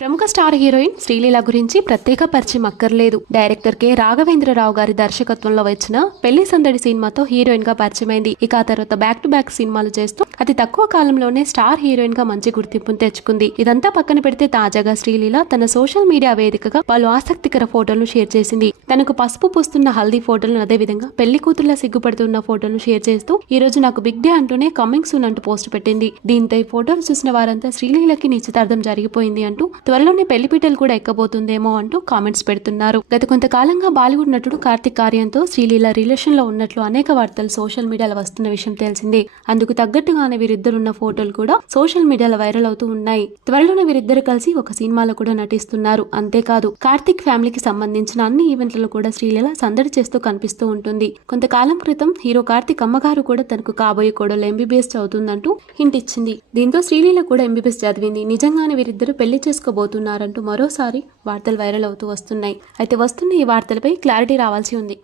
ప్రముఖ star heroine Sreeleela గురించి ప్రత్యేక పరిచయం అక్కర్లేదు. డైరెక్టర్ కె రాఘవేంద్రరావు గారి దర్శకత్వంలో వచ్చిన పెళ్లి సందడి సినిమాతో హీరోయిన్ గా పరిచయమైంది. ఇక ఆ తర్వాత బ్యాక్ టు బ్యాక్ సినిమాలు చేస్తూ అతి తక్కువ కాలంలోనే స్టార్ హీరోయిన్ గా మంచి గుర్తింపును తెచ్చుకుంది. ఇదంతా పక్కన పెడితే తాజాగా శ్రీలీల తన సోషల్ మీడియా వేదికగా పలు ఆసక్తికర ఫోటోలను షేర్ చేసింది. తనకు పసుపు పూస్తున్న హల్దీ ఫోటోలను, అదే విధంగా పెళ్లి కూతుర్లా సిగ్గుపడుతున్న ఫోటోలను షేర్ చేస్తూ ఈ రోజు నాకు బిగ్ డే అంటూనే కమింగ్ సూన్ అంటూ పోస్ట్ పెట్టింది. దీంతో ఈ ఫోటోలు చూసిన వారంతా శ్రీలీలకి నిశ్చితార్థం జరిగిపోయింది అంటూ, త్వరలోనే పెళ్లిపీటలు కూడా ఎక్కబోతుందేమో అంటూ కామెంట్స్ పెడుతున్నారు. గత కొంతకాలంగా బాలీవుడ్ నటుడు కార్తిక్ ఆర్యన్తో శ్రీలీల రిలేషన్ లో ఉన్నట్లు అనేక వార్తలు సోషల్ మీడియాలో వస్తున్న విషయం తెలిసిందే. అందుకు తగ్గట్టుగానే వీరిద్దరున్న ఫోటోలు కూడా సోషల్ మీడియాలో వైరల్ అవుతూ ఉన్నాయి. త్వరలోనే వీరిద్దరు కలిసి ఒక సినిమాలో కూడా నటిస్తున్నారు. అంతేకాదు, కార్తిక్ ఫ్యామిలీకి సంబంధించిన అన్ని ఈవెంట్లలో కూడా శ్రీలీల సందడి చేస్తూ కనిపిస్తూ ఉంటుంది. కొంతకాలం క్రితం హీరో కార్తిక్ అమ్మగారు కూడా తనకు కాబోయే కోడలు ఎంబీబీఎస్ చదువుతుందంటూ హింట్ ఇచ్చింది. దీంతో శ్రీలీల కూడా ఎంబీబీఎస్ చదివింది. నిజంగానే వీరిద్దరు పెళ్లి చేసుకోబోతున్నారంటూ మరోసారి వార్తలు వైరల్ అవుతూ వస్తున్నాయి. అయితే వస్తున్న ఈ వార్తలపై క్లారిటీ రావాల్సి ఉంది.